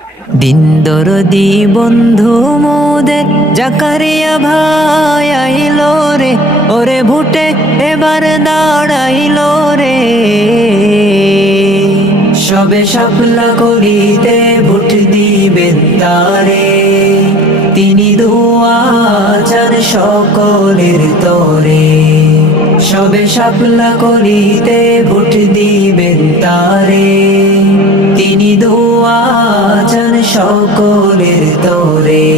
দিন দরদি বন্ধু মোদের জাকারিয়া ভাই আইলো রে, ওরে ভুটে এবার দাঁড়াইলো রে। সবে শাপলা করিতে ভোট দিবেন তারে, তিনি দোয়া চান সকলের তরে। সবে শাপলা করিতে ভোট দিবেন তারে, তিনি দোয়া চান সকলের তরে।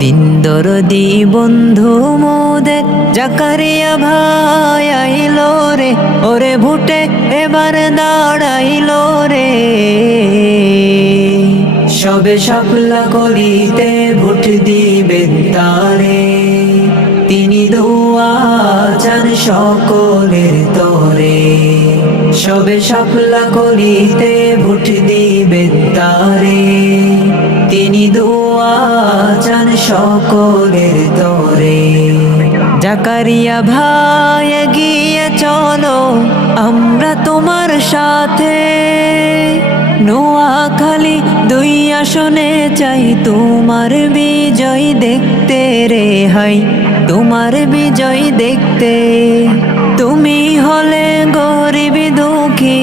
দিন দরদি বন্ধু মোদের জাকারিয়া ভাই আইলো রে, ওরে ভুটে এবার দাঁড়াইলো রে। সবে শাপলা করিতে ভোট দিবেন তারে, তিনি দোয়া চান সকলের তরে। সবে শাপলা করিতে ভোট দিবেন তারে, তিনি দোয়া চান সকলের তরে। জাকারিয়া ভাই এগিয়ে চলো, আমরা তোমার সাথে। নোয়াখালী 2 আসনে চাই তোমার বিজয় দেখতে রে হাই, তোমার বিজয় দেখতে। তুমি হলে গরিব দুঃখী,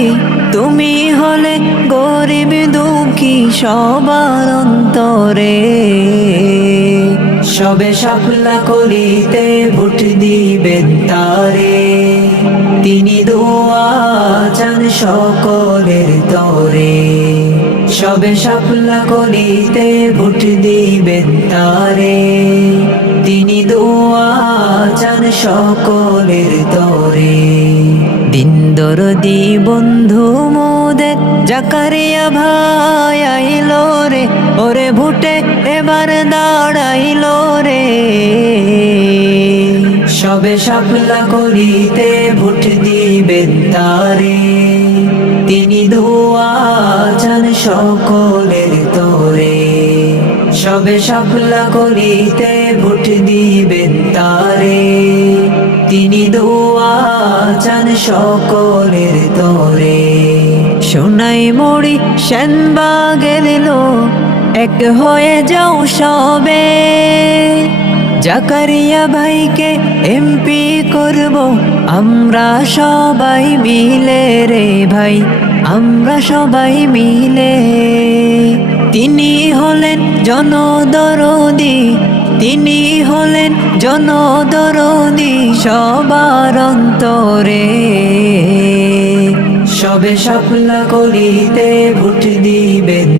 তুমি হলে গরিব দুঃখী সবার অন্তরে। সবে শাপলা করিতে ভোট দিবেন তারে, তিনি দোয়া চান সকলের তরে। সবে শাপলা করিতে ভোট দিবেন তারে, তিনি দোয়া চান সকলের তরে। দিন দরদি বন্ধু মোদের জাকারিয়া ভাই আইলো রে, ওরে ভুটে এবার দাঁড়াইলো রে। সবে শাপলা করিতে ভোট দিবেন তারে, তিনি দোয়া চান সকলের তরে। সবে শাপলা করিতে ভোট দিবেন তারে, তিনি দোয়া চান সকলের তরে। সোনাই মুড়ি সেনবাগের লোক এক হয়ে যাও সবে, জাকারিয়া ভাইকে এমপি করব আমরা সবাই মিলে রে ভাই, আমরা সবাই মিলে। তিনি হলেন জনদরদি, তিনি হলেন জনদরদি সবার অন্তরে। সবে শাপলা করিতে ভোট দিবেন